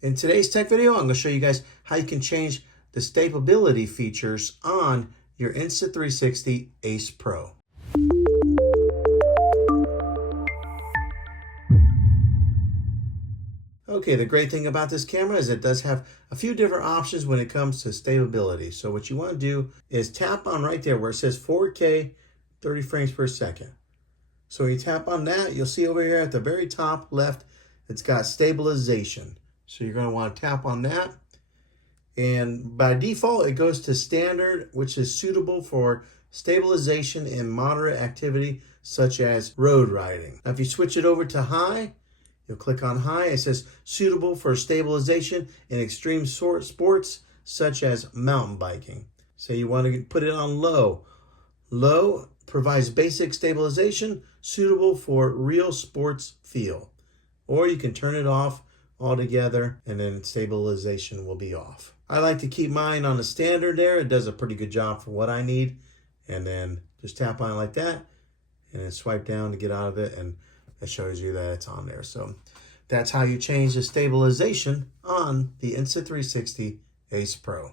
In today's tech video, I'm going to show you guys how you can change the stability features on your Insta360 Ace Pro. Okay, the great thing about this camera is it does have a few different options when it comes to stability. So what you want to do is tap on right there where it says 4K 30 frames per second. So when you tap on that, you'll see over here at the very top left, it's got stabilization. So you're going to want to tap on that. And by default, it goes to standard, which is suitable for stabilization in moderate activity, such as road riding. Now, if you switch it over to high, you'll click on high. It says suitable for stabilization in extreme sports, such as mountain biking. So you want to put it on low. Low provides basic stabilization, suitable for real sports feel. Or you can turn it off altogether and then stabilization will be off. I like to keep mine on the standard there. It does a pretty good job for what I need. And then just tap on it like that and then swipe down to get out of it, and it shows you that it's on there. So that's how you change the stabilization on the Insta360 Ace Pro.